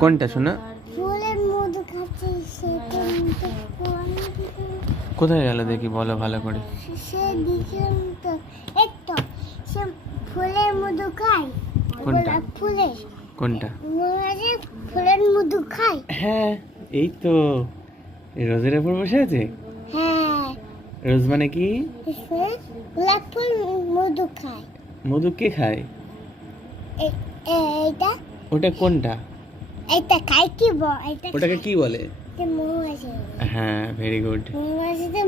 কোনটা শোনা? ফুলের মধু খাচ্ছে সেটা কোথায় গেল দেখি, বলো ভালো করে। সে দিলাম তো একটু সে ফুলের মধু খায়। কোনটা? ফুলের কোনটা? মহারাজে ফুলের মধু খায়। হ্যাঁ, এই তো রোজের উপর বসে আছে। হ্যাঁ, রোজ মানে কি? সে গোলাপ ফুল মধু খায়। মধু কে খায়? এইটা ওটা কোনটা? এইটা খায় কি এইটা ওটাকে কি বলে? মহারাজে হ্যাঁ, ভেরি গুড। মহারাজে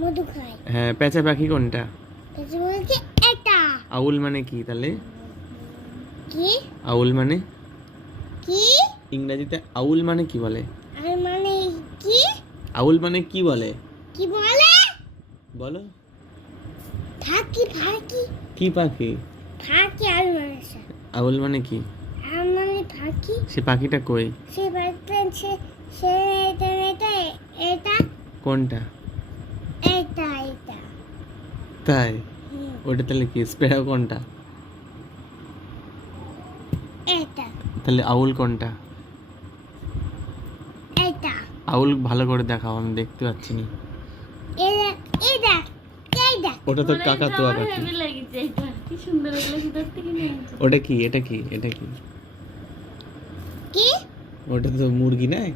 মধু খায়। হ্যাঁ, পেঁচা পাখি কোনটা? এটা বলছে এটা আউল মানে কি তাহলে? কি আউল মানে কি ইংরেজিতে আউল মানে কি বলে? আর মানে কি আউল মানে কি বলে? কি বলে? বলো। ফাঁকি ফাঁকি কি পাখি? ফাঁকি আর মানে আউল মানে কি? আর মানে ফাঁকি সে পাখিটা কই? সে বাচ্চা সে এটা এটা এটা কোনটা? এটা এটা তাই? ওটা তাহলে কি? স্প্যারো কোনটা? এটা তাহলে আউল কোনটা? এটা আউল ভালো করে দেখাও, আমি দেখতে পাচ্ছি না। এটা এটা এটা ওটা তো কাকাতুয়া পাখি। কি সুন্দর লাগছে দেখতে, কিনে ওটা কি? এটা কি? এটা কি? কি ওটা তো মুরগি নয়।